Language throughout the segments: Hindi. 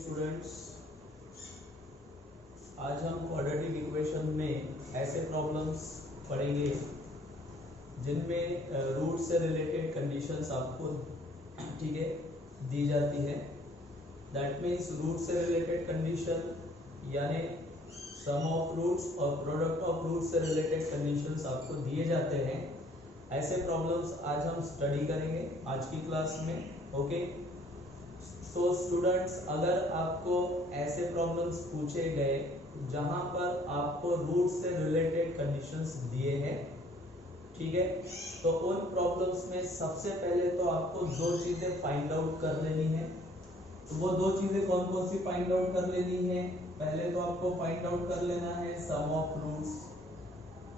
स्टूडेंट्स, आज हम क्वाड्रेटिक इक्वेशन में ऐसे प्रॉब्लम्स पढ़ेंगे जिनमें रूट से रिलेटेड कंडीशंस आपको ठीक है दी जाती है। दैट मीन्स रूट से रिलेटेड कंडीशन यानी सम ऑफ रूट्स और प्रोडक्ट ऑफ रूट से रिलेटेड कंडीशंस आपको दिए जाते हैं। ऐसे प्रॉब्लम्स आज हम स्टडी करेंगे आज की क्लास में। ओके, तो स्टूडेंट्स, अगर आपको ऐसे प्रॉब्लम्स पूछे गए जहां पर आपको रूट से रिलेटेड कंडीशंस दिए हैं, ठीक है, तो उन प्रॉब्लम्स में सबसे पहले तो आपको दो चीजें फाइंड आउट कर लेनी है। तो वो दो चीजें कौन कौन सी फाइंड आउट कर लेनी है? पहले तो आपको फाइंड आउट कर लेना है सम ऑफ रूट्स,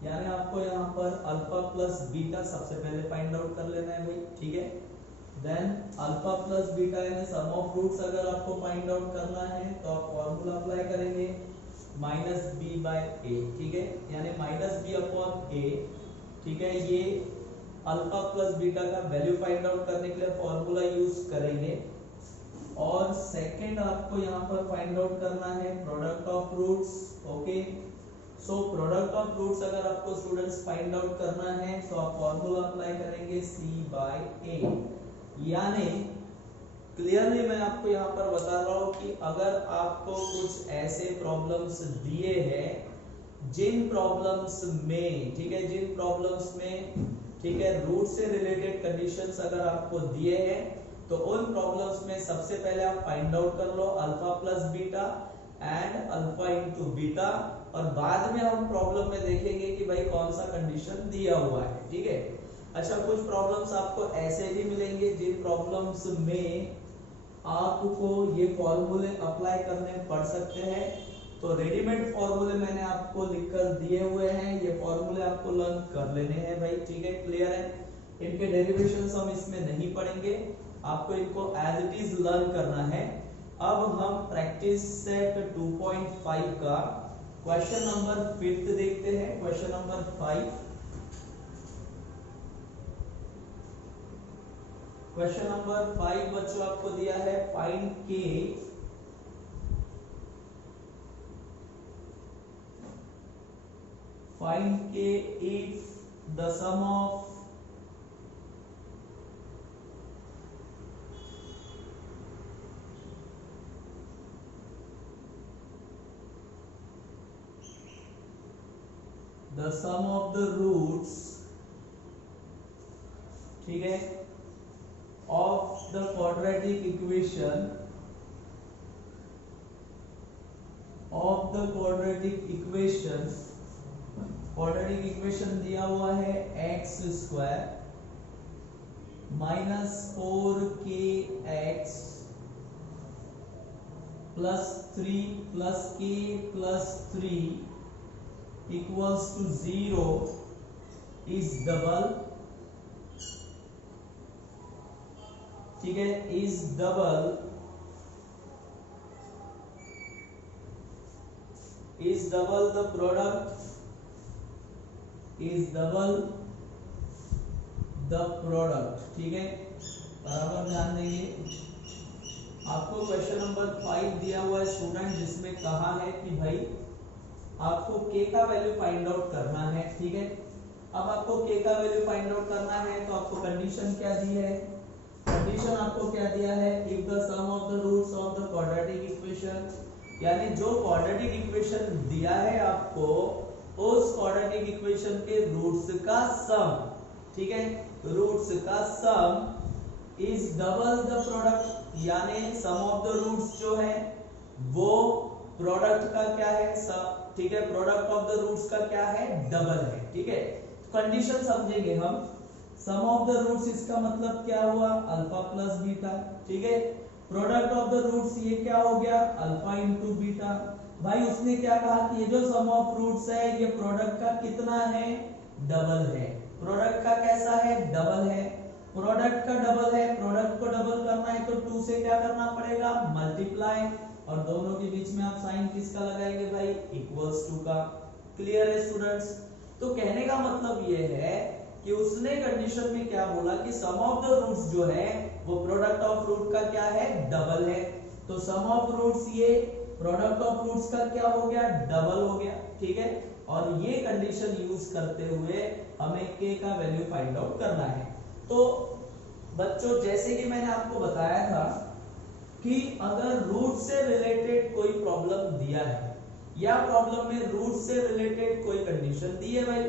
यानी आपको यहाँ पर अल्फा प्लस बीटा सबसे पहले फाइंड आउट कर लेना है भाई, ठीक है। देन अल्फा प्लस बीटा यानी सम ऑफ रूट्स अगर आपको फाइंड आउट करना है तो आप फॉर्मूला अप्लाई करेंगे माइनस बी बाय ए, ठीक है, यानी माइनस बी अपॉन ए, ठीक है। ये अल्फा प्लस बीटा का वैल्यू फाइंड आउट करने के लिए फॉर्मूला यूज करेंगे। और सेकंड आपको यहाँ पर फाइंड आउट करना है product of roots. Okay, so product of roots अगर आपको स्टूडेंट्स फाइंड आउट करना है तो आप फॉर्मूला अप्लाई करेंगे सी बाय ए। यानी क्लियरली मैं आपको यहाँ पर बता रहा हूँ कि अगर आपको कुछ ऐसे प्रॉब्लम्स दिए हैं जिन प्रॉब्लम्स में, ठीक है, जिन प्रॉब्लम्स में, ठीक है, रूट से रिलेटेड कंडीशंस अगर आपको दिए हैं तो उन प्रॉब्लम्स में सबसे पहले आप फाइंड आउट कर लो alpha plus beta and alpha into beta, और बाद में हम प्रॉब्लम में देखेंगे कि भाई कौन सा कंडीशन दिया हुआ है, ठीक है। अच्छा, कुछ प्रॉब्लम्स आपको ऐसे भी मिलेंगे जिन प्रॉब्लम्स में आपको ये फॉर्मूले अप्लाई करने पड़ सकते हैं। तो रेडीमेड फॉर्मूले मैंने आपको लिखकर दिए हुए हैं, ये फॉर्मूले आपको लर्न कर लेने हैं भाई, ठीक है, क्लियर है। इनके डेरिवेशंस हम इसमें नहीं पढ़ेंगे, आपको इनको एज इट इज लर्न करना है। अब हम प्रैक्टिस सेट 2.5 का क्वेश्चन नंबर 5 देखते हैं। क्वेश्चन नंबर 5, क्वेश्चन नंबर 5 बच्चों आपको दिया है फाइंड के if the sum of the roots, ठीक है, of the quadratic equation quadratic equation दिया हुआ है X square minus 4kx plus 3 plus k plus 3 equals to 0 is double, ठीक है, इज डबल द प्रोडक्ट, ठीक है, बराबर ध्यान देंगे। आपको क्वेश्चन नंबर 5 दिया हुआ है स्टूडेंट, जिसमें कहा है कि भाई आपको k का वैल्यू फाइंड आउट करना है, ठीक है। अब आपको k का वैल्यू फाइंड आउट करना है तो आपको कंडीशन क्या दी है? कंडीशन आपको क्या दिया है? If the sum of the roots of the quadratic equation, यानी जो क्वाड्रेटिक इक्वेशन दिया है आपको उस क्वाड्रेटिक इक्वेशन के रूट्स का सम, ठीक है, रूट्स का सम इज डबल द प्रोडक्ट, यानी सम ऑफ द रूट्स जो है वो प्रोडक्ट का क्या है, ठीक है, प्रोडक्ट ऑफ द रूट्स का क्या है, डबल है, ठीक है। कंडीशन समझेंगे हम। सम ऑफ द रूट्स इसका मतलब क्या हुआ? अल्फा प्लस बीटा, ठीक है। प्रोडक्ट ऑफ द रूट्स ये क्या हो गया? Alpha into beta. भाई उसने क्या कहा कि ये जो सम ऑफ रूट्स है ये प्रोडक्ट का कितना है? डबल है। प्रोडक्ट का कैसा है? डबल है। प्रोडक्ट का डबल है, प्रोडक्ट को डबल करना है तो 2 से क्या करना पड़ेगा? मल्टीप्लाई, और दोनों के बीच में आप साइन किसका लगाएंगे भाई? इक्वल्स टू का। क्लियर है स्टूडेंट्स? तो कहने का मतलब ये है कि उसने कंडीशन में क्या बोला कि सम ऑफ द रूट्स जो है वो प्रोडक्ट ऑफ रूट का क्या है? डबल है। तो सम ऑफ रूट्स ये प्रोडक्ट ऑफ रूट्स का क्या हो गया, डबल हो गया, ठीक है। और ये कंडीशन यूज करते हुए हमें k का वैल्यू फाइंड आउट करना है। तो बच्चों जैसे कि मैंने आपको बताया था कि अगर रूट से रिलेटेड कोई प्रॉब्लम दिया है या प्रॉब्लम में रूट से रिलेटेड कोई कंडीशन दी है भाई,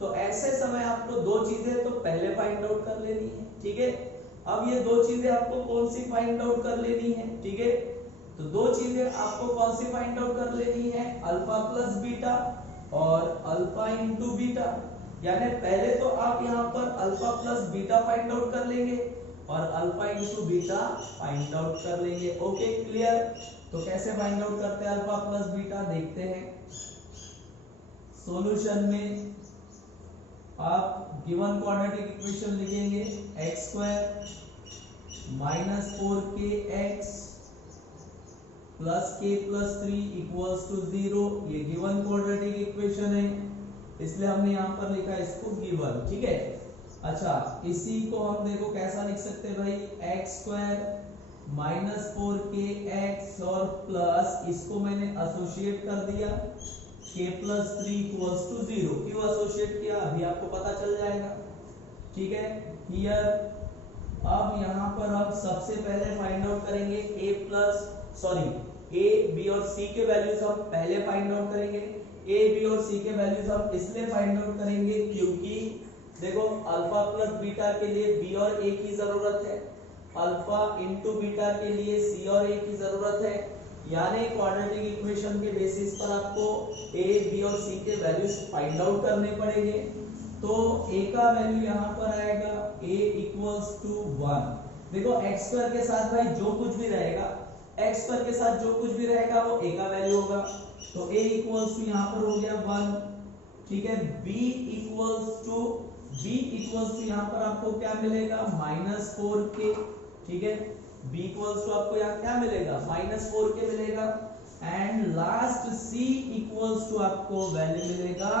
तो ऐसे समय आपको दो चीजें तो पहले फाइंड आउट कर लेनी है, ठीक है। अब ये दो चीजें आपको कौन सी फाइंड आउट कर लेनी है, ठीक है। तो दो चीजें आपको कौन सी फाइंड आउट कर लेनी है, अल्फा प्लस बीटा और अल्फा इंटू बीटा। यानी पहले तो आप यहाँ पर alpha plus beta find out कर लेंगे और alpha into beta find out कर लेंगे। Okay clear. तो कैसे फाइंड आउट करते हैं अल्फा प्लस बीटा, देखते हैं। सॉल्यूशन में आप गिवन क्वाड्रेटिक इक्वेशन लिखेंगे x square minus 4kx plus k plus 3 equals to 0। ये गिवन क्वाड्रेटिक इक्वेशन है, इसलिए हमने यहाँ पर लिखा इसको गिवन, ठीक है। अच्छा, इसी को हम देखो कैसा लिख सकते हैं भाई, x स्क्वायर माइनस 4kx और प्लस इसको मैंने एसोसिएट कर दिया k प्लस 3 इक्वल्स टू 0। क्यों एसोसिएट किया अभी आपको पता चल जाएगा, ठीक है। हियर अब यहाँ पर हम सबसे पहले फाइंड आउट करेंगे a b और c के वैल्यूज हम पहले फाइंड आउट करेंगे। a b और c के वैल्यूज हम इसलिए फाइंड आउट करेंगे क्योंकि देखो अल्फा प्लस बीटा के लिए b और a की जरूरत है, अल्फा इंटू बीटा के लिए c और a की जरूरत है। यानी क्वाड्रेटिक इक्वेशन के बेसिस पर आपको a b और c के वैल्यूज फाइंड आउट करने पड़ेंगे। तो a का वैल्यू यहाँ पर आएगा a इक्वल्स टू 1। देखो x स्क्वायर के साथ भाई जो कुछ भी रहेगा, x स्क्वायर के साथ जो कुछ भी रहेगा वो a का वैल्यू होगा। तो a इक्वल्स टू यहाँ पर हो गया 1, ठीक है। b इक्वल्स टू यहाँ पर आपको क्या मिलेगा, माइनस 4k, ठीक है। b इक्वल्स टू आपको यहाँ क्या मिलेगा, माइनस 4k मिलेगा। And last c equals to आपको वैल्यू मिलेगा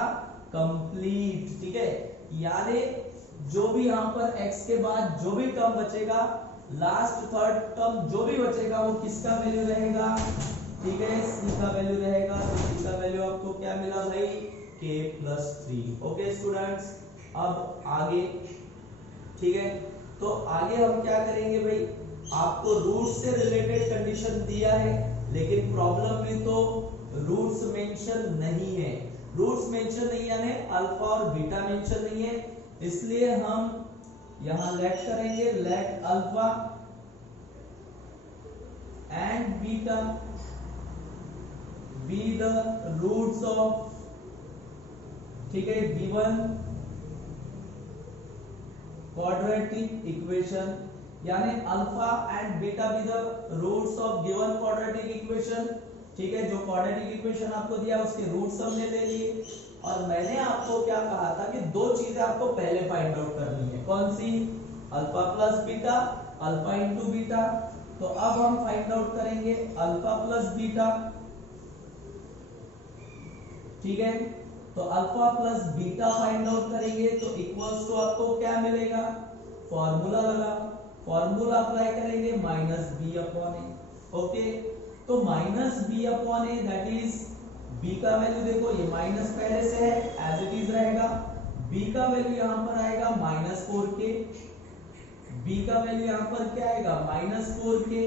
कंप्लीट, ठीक है। यानी जो भी यहाँ पर x के बाद जो भी टर्म बचेगा, लास्ट थर्ड टर्म जो भी बचेगा वो किसका वैल्यू रहेगा, ठीक है, c का वैल्यू रहेगा। तो c का वैल्यू आपको क्या मिला भाई, k प्लस 3। ओके स्टूडेंट्स, अब आगे, ठीक है। तो आगे हम क्या करेंगे भाई, आपको रूट से रिलेटेड कंडीशन दिया है लेकिन प्रॉब्लम में तो रूट्स मेंशन नहीं है। रूट्स मेंशन नहीं यानी अल्फा और बीटा मेंशन नहीं है, इसलिए हम यहां लेट करेंगे, let alpha and beta be the roots of, ठीक है, गिवन क्वाड्रेटिक इक्वेशन। यानी alpha and beta be the roots of given quadratic equation, ठीक है। जो क्वाड्रेटिक इक्वेशन आपको दिया उसके रूट्स हमने ले लिए। और मैंने आपको क्या कहा था कि दो चीजें आपको पहले फाइंड आउट करनी है, कौन सी, alpha plus beta, alpha into beta. तो अब हम फाइंड आउट करेंगे अल्फा प्लस बीटा, ठीक है। तो alpha plus beta find out करेंगे तो इक्वल्स टू आपको क्या मिलेगा, फॉर्मूला लगा, फॉर्मूला अप्लाई करेंगे minus b upon a. Okay, तो minus b upon a that is b का वैल्यू देखो ये माइनस पहले से है एज इट इज रहेगा, b का वैल्यू यहां पर आएगा माइनस 4k, b का वैल्यू यहां पर क्या आएगा माइनस 4k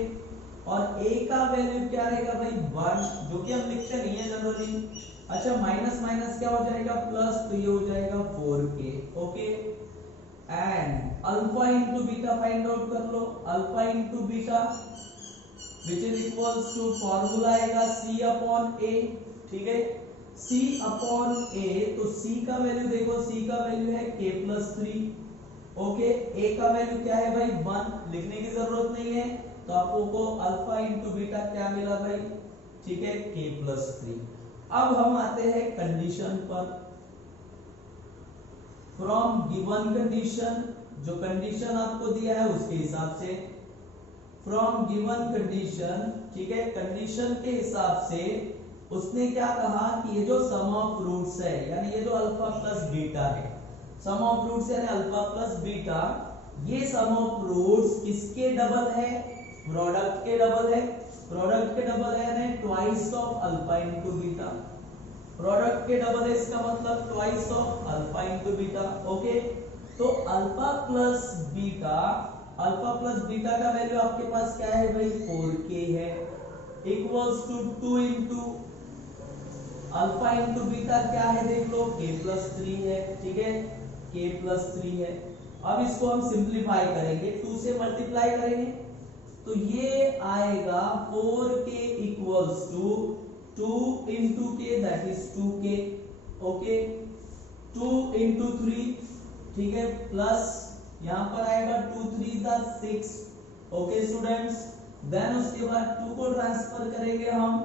और a का वैल्यू क्या रहेगा भाई 1, जो कि हम लिखते नहीं है जनरली। अच्छा, माइनस माइनस क्या हो जाएगा प्लस, तो ये हो जाएगा 4k। Okay, and alpha into beta find out कर लो, alpha into beta which is equals to formula आएगा c अपॉन a, ठीक है, c अपॉन a। तो c का वैल्यू देखो, c का वैल्यू है k प्लस 3। ओके, a का वैल्यू क्या है भाई 1, लिखने की जरूरत नहीं है। तो आपको अल्फा इंटू बीटा क्या मिला भाई, ठीक है, k प्लस 3। अब हम आते हैं कंडीशन पर। फ्रॉम गिवन कंडीशन, जो कंडीशन आपको दिया है उसके हिसाब से, फ्रॉम गिवन कंडीशन, ठीक है, कंडीशन के हिसाब से उसने क्या कहा कि ये जो सम ऑफ रूट्स है, यानी ये जो अल्फा प्लस बीटा है, सम ऑफ रूट्स यानी अल्फा प्लस बीटा, ये सम ऑफ रूट्स किसके डबल है, प्रोडक्ट के डबल है, प्रोडक्ट के डबल है यानी twice of alpha into beta, product के डबल है इसका मतलब twice of alpha into beta. Okay, तो alpha plus beta, alpha plus beta का वैल्यू आपके पास क्या है भाई 4k है, equals to 2 into alpha into beta क्या है देख लो k प्लस 3 है, ठीक है k प्लस 3 है। अब इसको हम सिंप्लीफाई करेंगे, 2 से मल्टीप्लाई करेंगे तो ये आएगा 4k equals to 2 into k that is 2k, okay 2 into 3, ठीक है प्लस यहाँ पर आएगा 2 3 द 6, ओके स्टूडेंट्स। देन उसके बाद 2 को ट्रांसफर करेंगे हम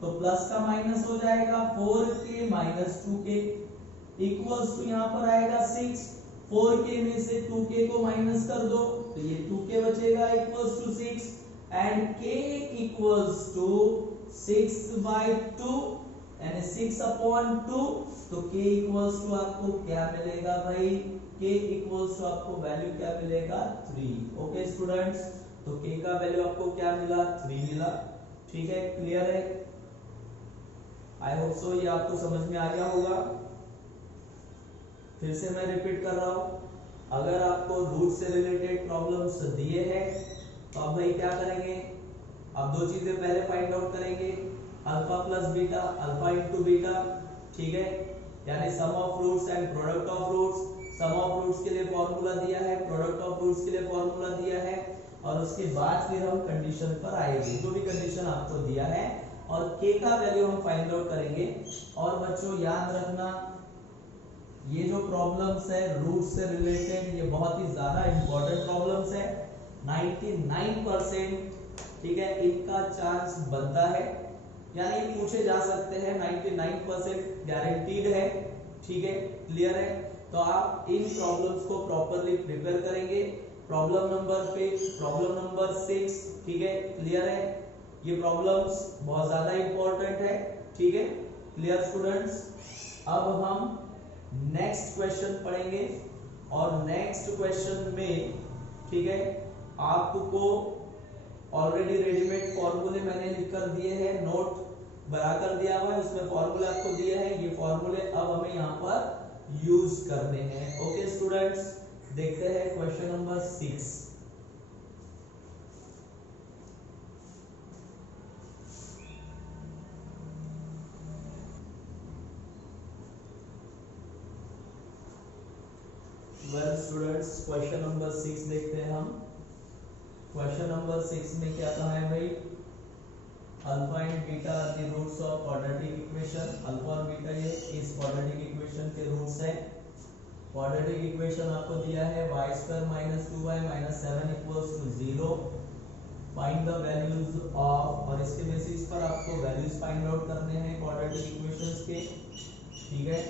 तो प्लस का माइनस हो जाएगा 4k minus 2k equals to यहाँ पर आएगा 6, 4k में से 2k को माइनस कर दो तो ये 2k बचेगा equals to 6 and k equals to 6/2 यानी 6/2, तो k इक्वल्स टू आपको क्या मिलेगा भाई, k इक्वल्स टू आपको वैल्यू क्या मिलेगा 3। ओके स्टूडेंट्स, तो k का वैल्यू आपको क्या मिला 3 मिला, ठीक है क्लियर है। आई होप सो ये आपको समझ में आ गया होगा। फिर से मैं रिपीट कर रहा हूं, अगर आपको रूट से रिलेटेड प्रॉब्लम्स दिए हैं तो आप भाई क्या करेंगे, आप दो चीजें पहले फाइंड आउट करेंगे, alpha plus beta, alpha into beta, ठीक है यानी sum of roots and product of roots. Sum of roots के लिए फॉर्मूला दिया है, प्रोडक्ट ऑफ रूट्स के लिए फॉर्मूला दिया है, और उसके बाद फिर हम कंडीशन पर आएंगे, जो भी कंडीशन आपको दिया है और k का वैल्यू हम फाइंड आउट करेंगे। और बच्चों याद रखना ये जो प्रॉब्लम्स है रूट से रिलेटेड ये बहुत ही ज्यादा इंपॉर्टेंट प्रॉब्लम्स है, 99% ठीक है इनका चांस बनता है, यानी पूछे जा सकते हैं, 99% गारंटीड है, ठीक है क्लियर है। तो आप इन प्रॉब्लम्स को प्रॉपर्ली प्रिपेयर करेंगे। प्रॉब्लम नंबर 6, ठीक है क्लियर है, ये प्रॉब्लम्स बहुत ज्यादा इंपॉर्टेंट है, ठीक है क्लियर स्टूडेंट्स। अब हम नेक्स्ट क्वेश्चन पढ़ेंगे और नेक्स्ट क्वेश्चन में ठीक है आपको ऑलरेडी रेडीमेड फॉर्मूले मैंने लिख कर दिए हैं, नोट बना कर दिया हुआ है, उसमें फॉर्मूले आपको दिए हैं, ये फॉर्मूले अब हमें यहाँ पर यूज करने हैं। ओके स्टूडेंट्स, देखते हैं question number 6। Well students, question number 6 देखते हैं हम। क्वेश्चन नंबर 6 में क्या कहा है भाई, alpha and beta are the roots of quadratic equation. Alpha और बीटा ये इस क्वाड्रेटिक इक्वेशन के रूट्स हैं। क्वाड्रेटिक इक्वेशन आपको दिया है y² - 2y - 7 = 0। Find the values of, और इसके बेसिस पर आपको वैल्यूज फाइंड आउट करने हैं क्वाड्रेटिक इक्वेशंस के, ठीक है।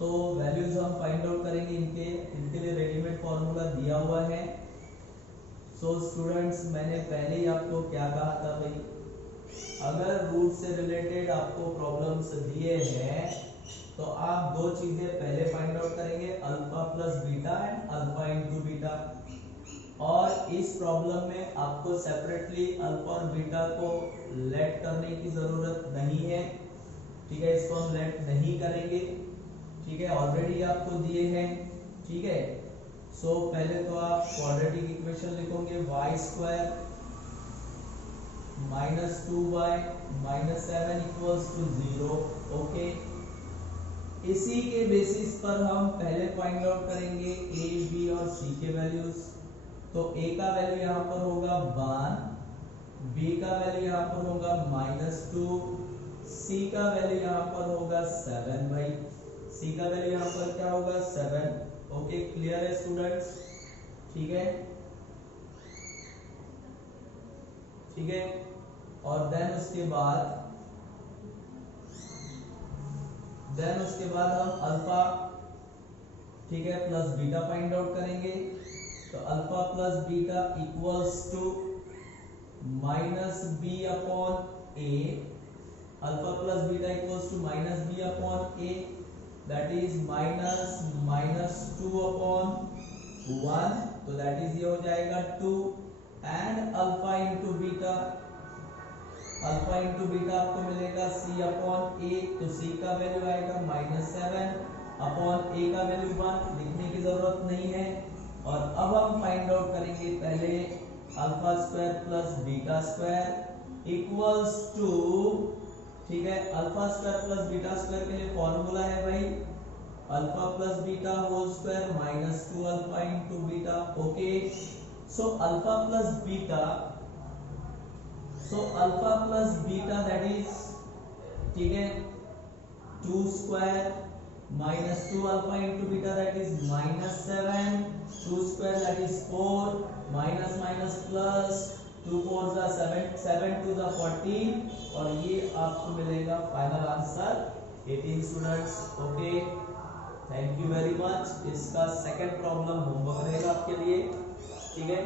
तो वैल्यूज हम फाइंड आउट करेंगे, इनके लिए रेडीमेड फॉर्मूला दिया हुआ है। सो स्टूडेंट्स, मैंने पहले ही आपको क्या कहा था भाई, अगर रूट से रिलेटेड आपको प्रॉब्लम्स दिए हैं तो आप दो चीजें पहले फाइंड आउट करेंगे, alpha plus beta and alpha into beta. और इस प्रॉब्लम में आपको सेपरेटली अल्फा और बीटा को लेट करने की जरूरत नहीं है, ठीक है, इसको हम लेट नहीं करेंगे, ठीक है, ऑलरेडी आपको दिए हैं, ठीक है। सो पहले तो आप क्वाड्रेटिक इक्वेशन लिखोगे y² - 2y - 7 = 0। ओके, इसी के बेसिस पर हम पहले फाइंड आउट करेंगे a, b और c के वैल्यूज। तो a का वैल्यू यहाँ पर होगा 1, b का वैल्यू यहाँ पर होगा -2, c का वैल्यू यहाँ पर होगा 7 भाई, c का वैल्यू यहाँ पर क्या होगा 7। ओके क्लियर है स्टूडेंट्स, ठीक है, ठीक है। और देन उसके बाद हम अल्फा, ठीक है, प्लस बीटा फाइंड आउट करेंगे। तो alpha plus beta equals to -b/a, alpha plus beta equals to -b/a, that is -2/1, तो that is ये हो जाएगा 2 and alpha into beta, alpha into beta आपको मिलेगा c अपॉन ए, तो c का वैल्यू आएगा -7 अपॉन a का वैल्यू 1, लिखने की जरूरत नहीं है। और अब हम फाइंड आउट करेंगे पहले alpha square plus beta square equals to, ठीक है, alpha square plus beta square के लिए फॉर्मूला है भाई alpha plus beta whole square -2 alpha into beta. Okay, so alpha plus beta, that is, ठीक है, 2 square -2 alpha into beta that is -7, 2 square that is 4, minus minus plus, 2 4 जा 7, 7 2 जा 14, और ये आपको मिलेगा final answer 18 students. Okay, thank you very much. इसका सेकंड प्रॉब्लम होमवर्क रहेगा आपके लिए, ठीक है।